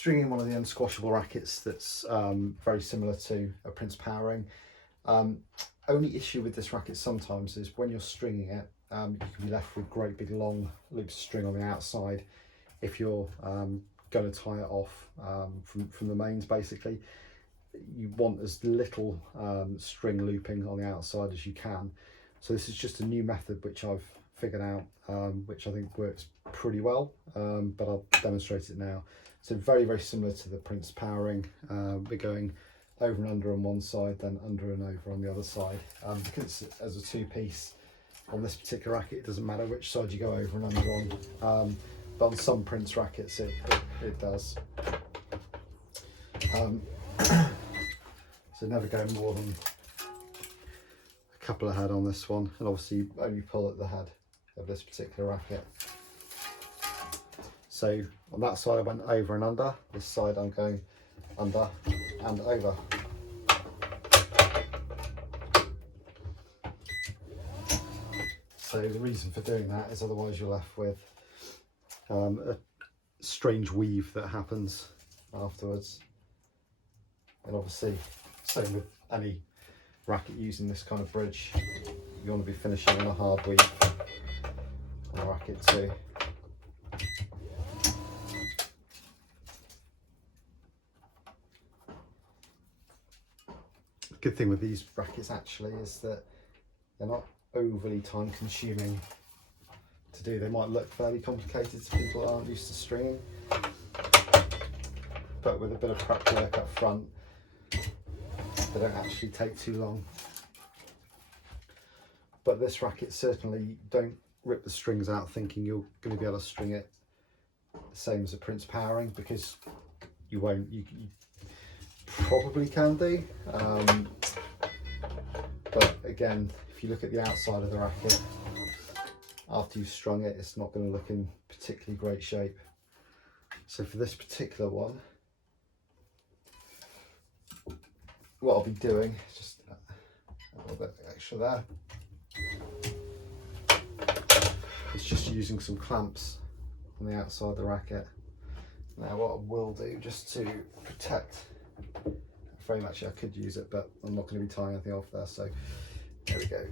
stringing one of the Unsquashable rackets that's very similar to a Prince Powering. Only issue with this racket sometimes is when you're stringing it, you can be left with great big long loops of string on the outside if you're going to tie it off from the mains. Basically, you want as little string looping on the outside as you can. So this is just a new method which I've figured out, which I think works pretty well, but I'll demonstrate it now. So very, very similar to the Prince Powering. We're going over and under on one side, then under and over on the other side. Because as a two-piece on this particular racket, it doesn't matter which side you go over and under on, but on some Prince rackets it does. So never go more than a couple of head on this one, and obviously you only pull at the head of this particular racket. So on that side I went over and under, this side I'm going under and over. So the reason for doing that is otherwise you're left with a strange weave that happens afterwards. And obviously, same with any racket using this kind of bridge, you want to be finishing on a hard weave on the racket too. The good thing with these rackets actually is that they're not overly time consuming to do. They might look fairly complicated to people that aren't used to stringing, but with a bit of prep work up front, they don't actually take too long. But this racket, certainly don't rip the strings out thinking you're going to be able to string it the same as a Prince Powering, because you won't. You probably can do, but again, if you look at the outside of the racket after you've strung it, it's not going to look in particularly great shape. So for this particular one, what I'll be doing is just a little bit extra there. It's just using some clamps on the outside of the racket. Now what I will do, just to protect the frame, actually I could use it, but I'm not going to be tying anything off there, so there we go.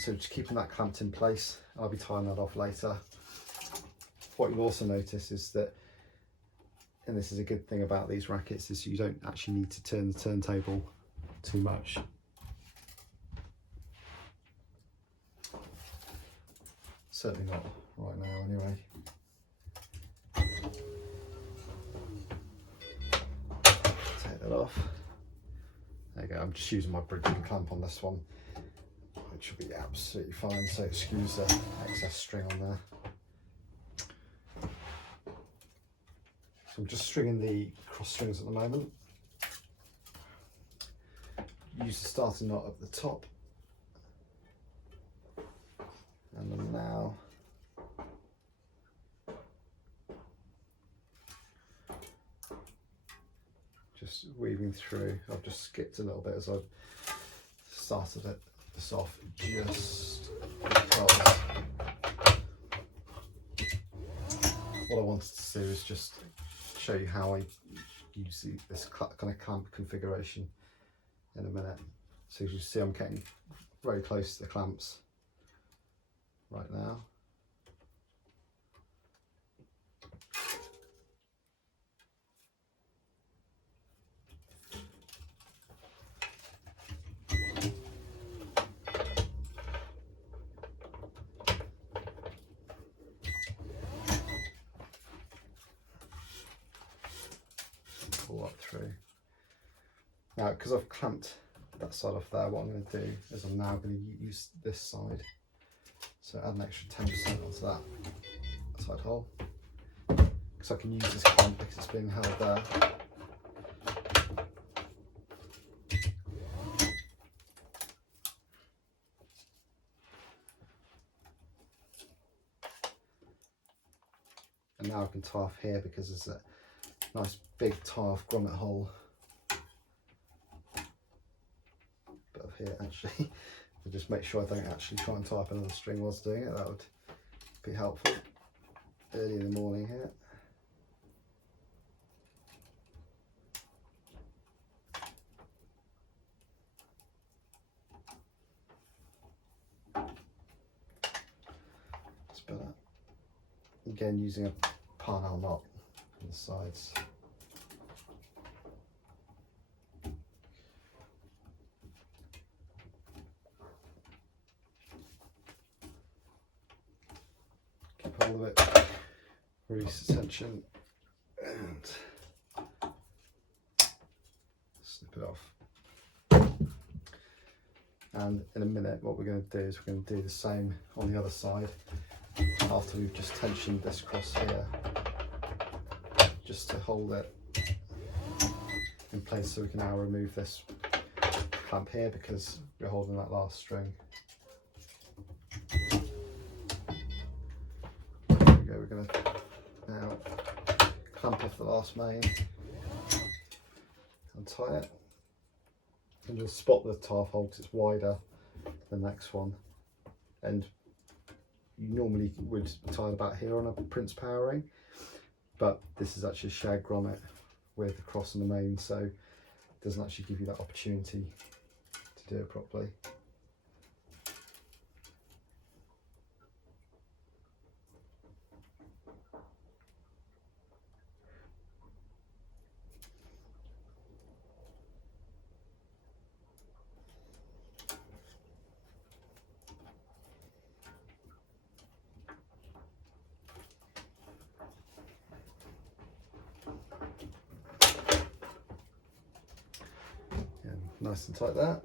So just keeping that clamped in place, I'll be tying that off later. What you'll also notice is that, and this is a good thing about these rackets, is you don't actually need to turn the turntable too much. Certainly not right now anyway. Take that off. There you go, I'm just using my bridging clamp on this one, which will be absolutely fine, so excuse the excess string on there. So I'm just stringing the cross strings at the moment. Use the starting knot at the top. And then now just weaving through. I've just skipped a little bit as I've started this off, just because what I wanted to do is just show you how I use this kind of clamp configuration in a minute. So as you see, I'm getting very close to the clamps right now. Pull that through. Now, because I've clamped that side off there, what I'm going to do is I'm now going to use this side. So add an extra 10% onto that side hole, because I can use this clamp because it's being held there. And now I can tie off here because there's a nice big tie off grommet hole. Bit of here actually. To just make sure I don't actually try and tie up another string whilst doing it. That would be helpful early in the morning here. Again, using a parnell knot on the sides. Keep hold of it, release the tension, and snip it off. And in a minute, what we're going to do is we're going to do the same on the other side after we've just tensioned this cross here, just to hold it in place so we can now remove this clamp here because we're holding that last string. There we go, we're going to now clamp off the last main, untie it, and you'll spot the taff hole because it's wider than the next one, and you normally would tie it about here on a Prince powering, but this is actually a shag grommet with the cross and the main, so it doesn't actually give you that opportunity to do it properly. Nice and tight there.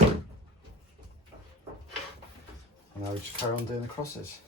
And now we just carry on doing the crosses.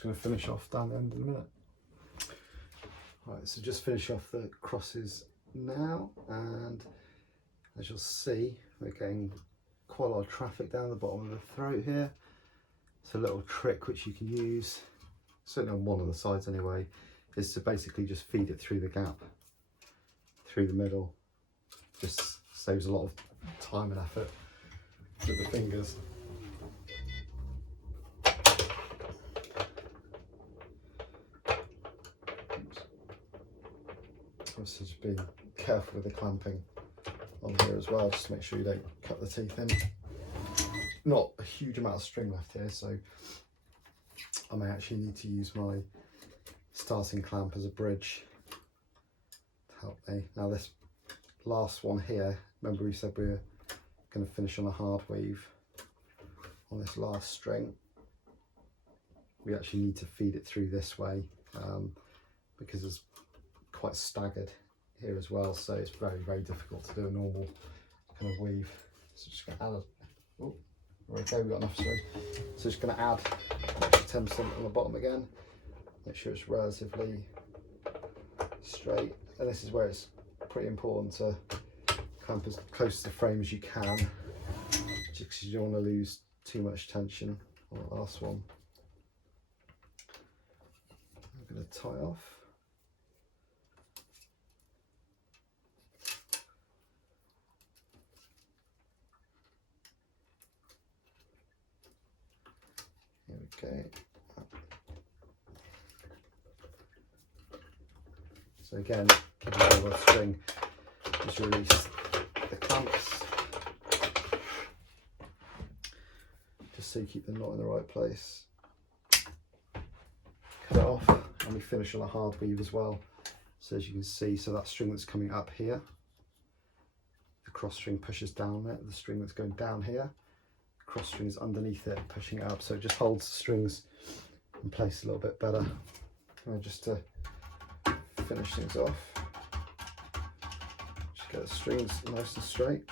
Going to finish off down the end in a minute. Right, so just finish off the crosses now, and as you'll see, we're getting quite a lot of traffic down the bottom of the throat here. It's a little trick which you can use, certainly on one of the sides anyway, is to basically just feed it through the gap, through the middle. Just saves a lot of time and effort with the fingers. So just be careful with the clamping on here as well, just to make sure you don't cut the teeth in. Not a huge amount of string left here, so I may actually need to use my starting clamp as a bridge to help me. Now this last one here, remember we said we were going to finish on a hard weave on this last string. We actually need to feed it through this way because it's quite staggered here as well, so it's very, very difficult to do a normal kind of weave. So just going to add okay, we've got enough string. So just going to add 10% on the bottom again, make sure it's relatively straight, and this is where it's pretty important to clamp as close to the frame as you can, just because you don't want to lose too much tension on the last one. I'm going to tie off. Okay, so again, keeping hold of the string, just release the clamps, just so you keep the knot in the right place. Cut it off, and we finish on a hard weave as well. So as you can see, so that string that's coming up here, the cross string pushes down there, the string that's going down here, cross strings underneath it, pushing it up, so it just holds the strings in place a little bit better. And just to finish things off, just get the strings nice and straight.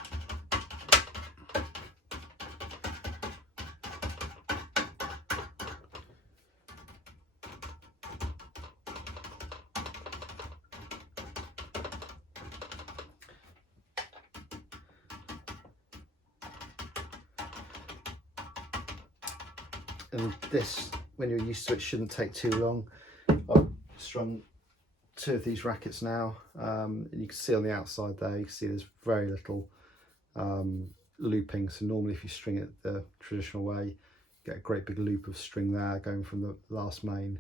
and this, when you're used to it, shouldn't take too long. I've strung 2 of these rackets now, and you can see on the outside there, you can see there's very little looping. So normally if you string it the traditional way, you get a great big loop of string there going from the last main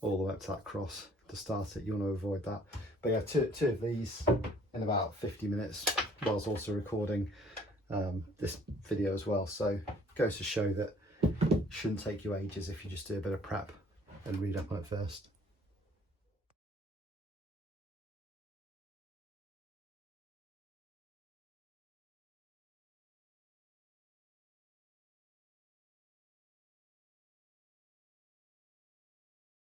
all the way up to that cross to start it. You want to avoid that. But yeah, two of these in about 50 minutes, whilst also recording this video as well. So it goes to show that it shouldn't take you ages if you just do a bit of prep and read up on it first.